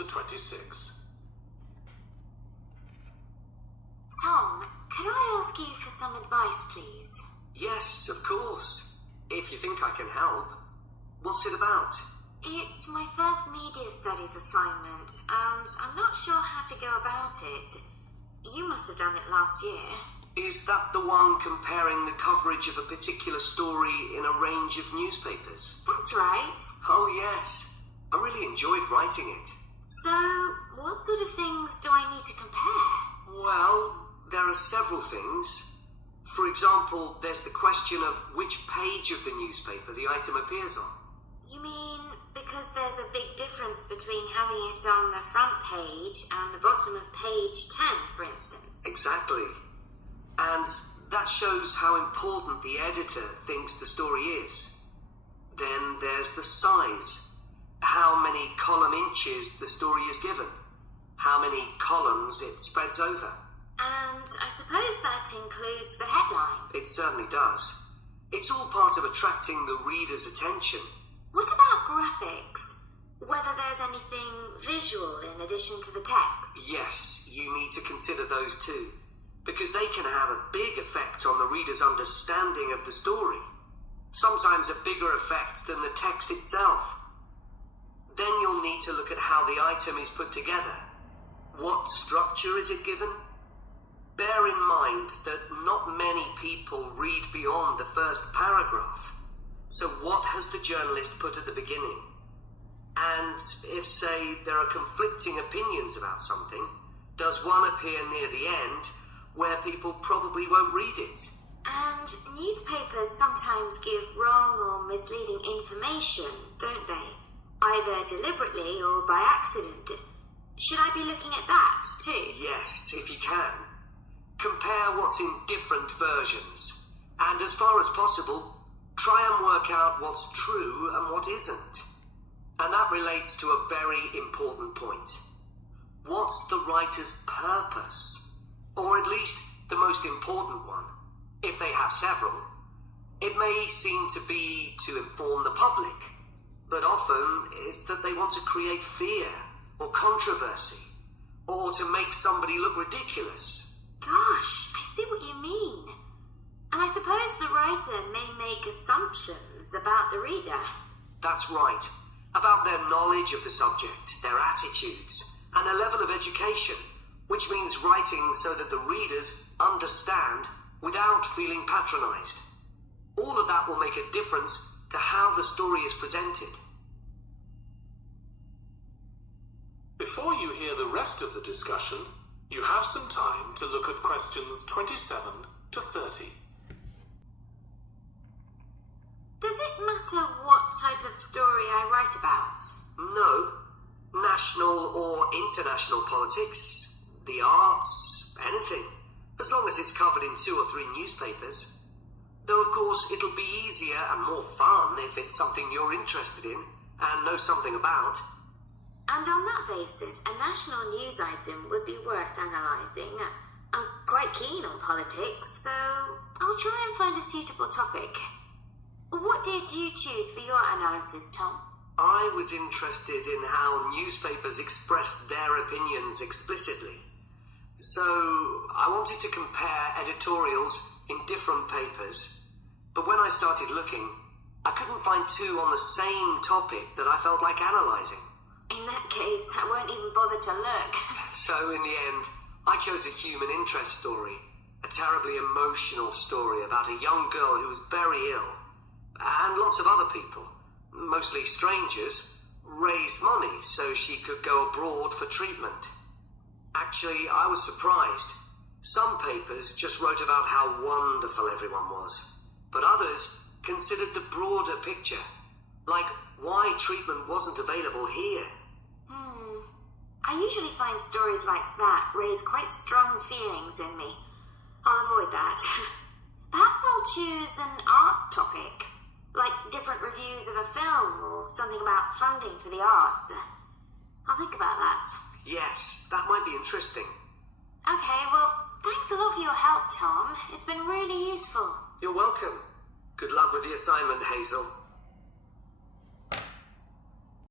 to 26. Tom, can I ask you for some advice, please? Yes, of course. If you think I can help. What's it about? It's my first media studies assignment, and I'm not sure how to go about it. You must have done it last year. Is that the one comparing the coverage of a particular story in a range of newspapers? That's right. Oh, yes. I really enjoyed writing it. So, what sort of things do I need to compare? Well, there are several things. For example, there's the question of which page of the newspaper the item appears on. You mean because there's a big difference between having it on the front page and the bottom of page 10, for instance? Exactly. And that shows how important the editor thinks the story is. Then there's the size. How many column inches the story is given. How many columns it spreads over. And I suppose that includes the headline. It certainly does. It's all part of attracting the reader's attention. What about graphics? Whether there's anything visual in addition to the text? Yes, you need to consider those too, because they can have a big effect on the reader's understanding of the story. Sometimes a bigger effect than the text itself. Then you'll need to look at how the item is put together. What structure is it given? Bear in mind that not many people read beyond the first paragraph. So what has the journalist put at the beginning? And if, say, there are conflicting opinions about something, does one appear near the end where people probably won't read it? And newspapers sometimes give wrong or misleading information, don't they? Either deliberately or by accident. Should I be looking at that too? Yes, if you can. Compare what's in different versions. And as far as possible, try and work out what's true and what isn't. And that relates to a very important point. What's the writer's purpose? Or at least the most important one, if they have several. It may seem to be to inform the public, but often it's that they want to create fear or controversy, or to make somebody look ridiculous. Gosh, I see what you mean. And I suppose the writer may make assumptions about the reader. That's right. About their knowledge of the subject, their attitudes, and their level of education, which means writing so that the readers understand without feeling patronized. All of that will make a difference to how the story is presented. Before you hear the rest of the discussion, you have some time to look at questions 27 to 30. Does it matter what type of story I write about? No. National or international politics, the arts, anything. As long as it's covered in 2 or 3 newspapers. Though, of course, it'll be easier and more fun if it's something you're interested in and know something about. And on that basis, a national news item would be worth analysing. I'm quite keen on politics, so I'll try and find a suitable topic. What did you choose for your analysis, Tom? I was interested in how newspapers expressed their opinions explicitly. So I wanted to compare editorials in different papers. But when I started looking, I couldn't find 2 on the same topic that I felt like analysing. In that case, I won't even bother to look. So in the end, I chose a human interest story. A terribly emotional story about a young girl who was very ill. And lots of other people, mostly strangers, raised money so she could go abroad for treatment. Actually, I was surprised. Some papers just wrote about how wonderful everyone was, but others considered the broader picture, like why treatment wasn't available here. I usually find stories like that raise quite strong feelings in me. I'll avoid that. Perhaps I'll choose an arts topic, like different reviews of a film or something about funding for the arts. I'll think about that. Yes, that might be interesting. Okay, well, thanks a lot for your help, Tom. It's been really useful. You're welcome. Good luck with the assignment, Hazel.